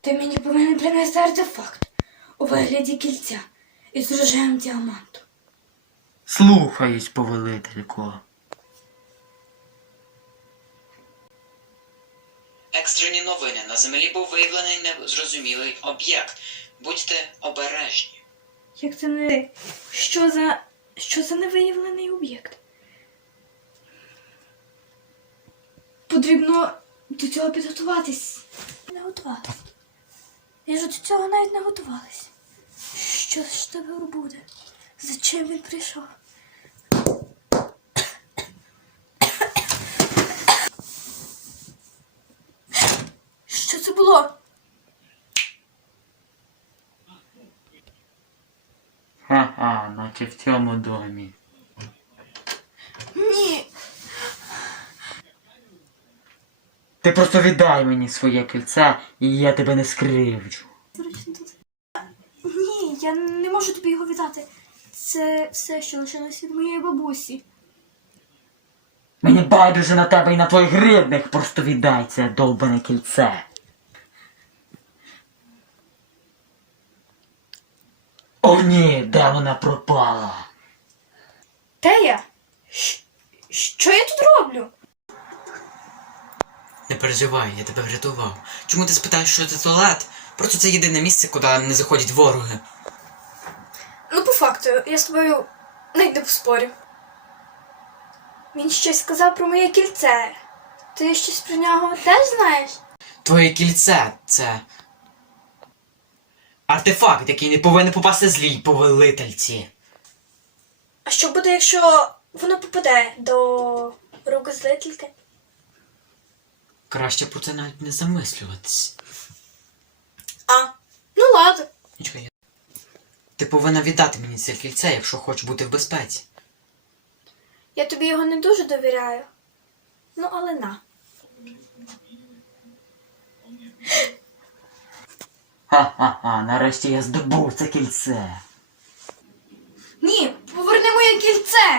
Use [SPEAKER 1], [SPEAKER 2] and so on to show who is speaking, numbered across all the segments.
[SPEAKER 1] Ти мені повинен принести артефакт у вигляді кільця із рожевим діамантом.
[SPEAKER 2] Слухаюсь, повелителько.
[SPEAKER 3] Екстрені новини. На землі був виявлений незрозумілий об'єкт. Будьте обережні.
[SPEAKER 1] Як це не... Що за невиявлений об'єкт? Потрібно до цього підготуватись. Не готуватись. Я ж до цього навіть не готувалась. Що ж тепер буде? Зачем він прийшов? Що це було?
[SPEAKER 2] Ха-ха, наче в цьому домі.
[SPEAKER 1] Ні.
[SPEAKER 2] Ти просто віддай мені своє кільце, і я тебе не скривджу.
[SPEAKER 1] Ні, я не можу тобі його віддати. Це все, що лишилось від моєї бабусі.
[SPEAKER 2] Мені байдуже на тебе і на твоїх рідних, просто віддай це довбане кільце. О ні, де вона пропала?
[SPEAKER 1] Де я? Що я тут роблю?
[SPEAKER 3] Не переживай, я тебе врятував. Чому ти спитаєш, що це туалет? Просто це єдине місце, куди не заходять вороги.
[SPEAKER 1] Ну, по факту, я з тобою не йду поспорю. Він щось сказав про моє кільце. Ти щось про нього теж знаєш?
[SPEAKER 3] Твоє кільце – це артефакт, який не повинен попасти злій повелительці.
[SPEAKER 1] А що буде, якщо воно попаде до рук злительки?
[SPEAKER 3] Краще про це навіть не замислюватись.
[SPEAKER 1] Ну ладно.
[SPEAKER 3] Чекай, ти повинна віддати мені це кільце, якщо хочеш бути в безпеці.
[SPEAKER 1] Я тобі його не дуже довіряю. Ну, але на.
[SPEAKER 2] Ха-ха-ха, нарешті я здобув це кільце.
[SPEAKER 1] Ні, поверни моє кільце!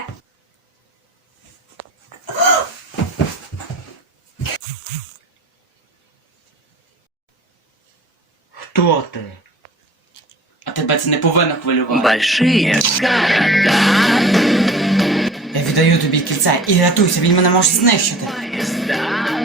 [SPEAKER 2] Хто ти?
[SPEAKER 3] А тебе це не повинно хвилювати.
[SPEAKER 4] Большие города,
[SPEAKER 3] Я віддаю тобі кільце і рятуйся, він мене може знищити.
[SPEAKER 4] поезда,